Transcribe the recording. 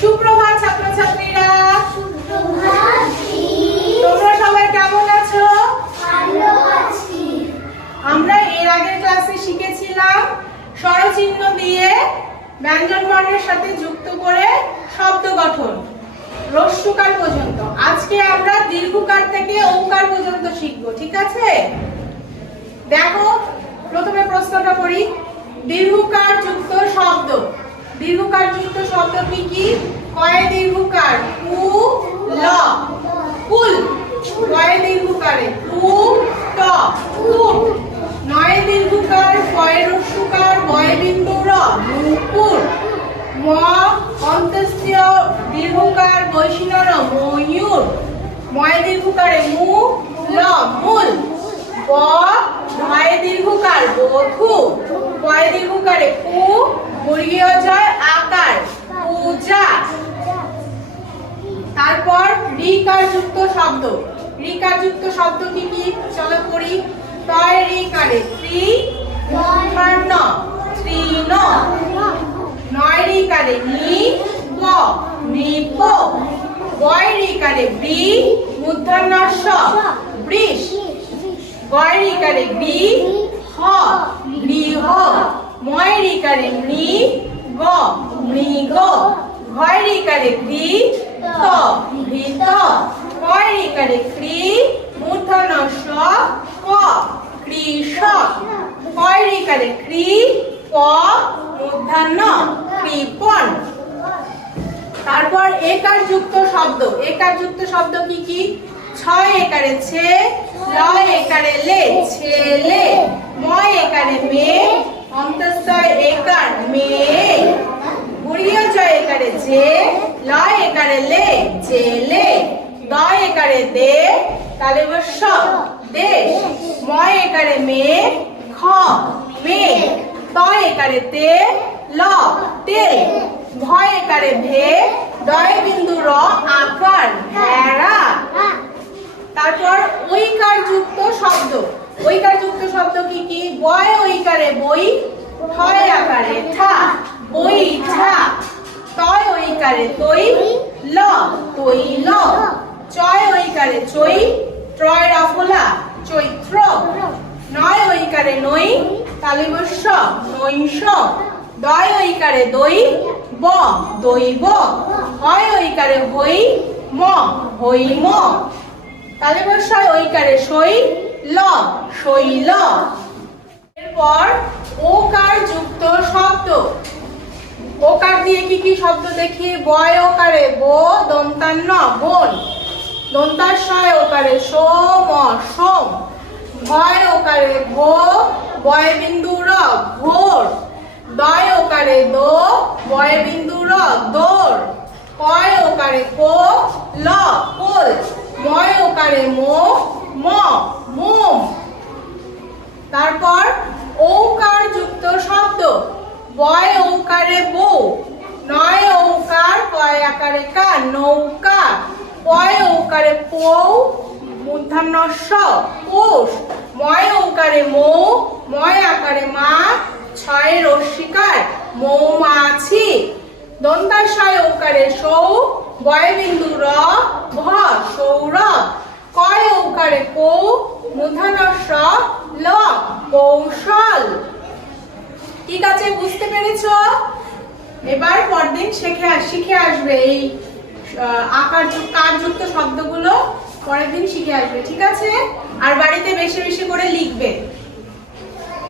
সুপ্রভাত ছাত্রছাত্রীরা। তোমরা সবাই কেমন আছো? আমরা এর আগের ক্লাসে শিখেছিলাম স্বরচিহ্ন দিয়ে ব্যঞ্জন বর্ণের সাথে যুক্ত করে শব্দ গঠন হ্রস্বকার পর্যন্ত। আজকে আমরা দীর্ঘকার থেকে ওকার পর্যন্ত শিখব, ঠিক আছে? দেখো, প্রথমে প্রশ্নটা করি। দীর্ঘকার যুক্ত শব্দ। দীর্ঘকার যুক্ত শব্দ কি কি? কয়ে দীর্ঘকার কু ল, কুল। কয়ে দীর্ঘকারে কু ট, কুট। নয়ে দীর্ঘকার কয়ে হ্রস্বকার বয়ে বিন্দু র, মুকুট। ম অন্তস্থীয় দীর্ঘকার বৈশিন র, ময়ূর। ময়ে দীর্ঘকারে মু ল, মূল। ব ঢয়ে দীর্ঘকার বধূ। পয়ে দীর্ঘকারে পু বর্গীয় জয় আকার, পূজা। তারপর রিকার যুক্ত শব্দ। রিকার যুক্ত শব্দ কি কি? চলো পড়ি। তয় রিকারে ত্রি মূর্ধন্য তৃণ। নয় রিকারে নি প নৃপ। বয় রিকারে বৃ মূর্ধন্য স বৃষ। গয় রিকারে বি হ গৃহ। ময় রিকারে মৃ গ মৃগ। ঘয় রিকারে কৃ ত ঘৃত। কয় রিকারে কৃ মূর্ধন্য স ক কৃষক। কয় রিকারে কৃ প মূর্ধন্য কৃপণ। তারপর একার যুক্ত শব্দ। একার যুক্ত শব্দ কি কি? ছয় একারে ছে, ল একারে লে ছেলে। ময় একারে মে অন্তস্থয় একার মেয়ে। বর্গীয় জয় একারে যে, ল একারে লে জেলে। দ একারে দে তালব্য দেশ। ময় একারে মে খ মেঘ। ত একারে তে ল তেল। ভয় একারে ভে দয় বিন্দু র আকার ভেড়া। তারপর ঐকার যুক্ত শব্দ। ঐকার যুক্ত শব্দ কি কি? বয় ঐকারে বই, ঠয় আকারে ঠা বৈঠা। তয় ঐকারে তৈ ল তৈল। চয় ঐকারে চৈ, ত্রয় রফলা চৈত্র। নয় ঐকারে নৈ তালব্য নৈশ। দয় ঐকারে দই ব দৈব। হয় ঐকারে হই ম হৈম। তালব্য ঐকারে সই ল শৈল। এরপর ওকার যুক্ত শব্দ। ওকার দিয়ে কি কি শব্দ দেখি? বয় ওকারে বো দন্তান্ন বোন। দন্তাশয় ওকারে সো ম সোম। ভয় ওকারে ভো বয় বিন্দু র ভোর। দয় ওকারে দো বয় বিন্দু র দৌড়। কয় ওকারে কো ল কোল। ময় ওকারে মো ম মোম। তারপর ঔকার যুক্ত শব্দ। বয় ঔকারে বউ। নয় ঔকার কয় আকারে কা নৌকা। পয় ঔকারে পৌ মূর্ধন্য স কোষ। ময় ঔকারে মৌ ময় আকারে মা ছয় রস্যিকার মৌমাছি। দন্তাশয় ঔকারে সৌ বয় বিন্দু র ভ সৌরভ। কয় ঔকারে কৌ মূর্ধন্য স ল কৌশল। ঠিক আছে, বুঝতে পেরেছো? এবার পরদিন শিখে আসবে এই আকার কার যুক্ত শব্দগুলো পরের দিন শিখে আসবে, ঠিক আছে? আর বাড়িতে বেশি বেশি করে লিখবে।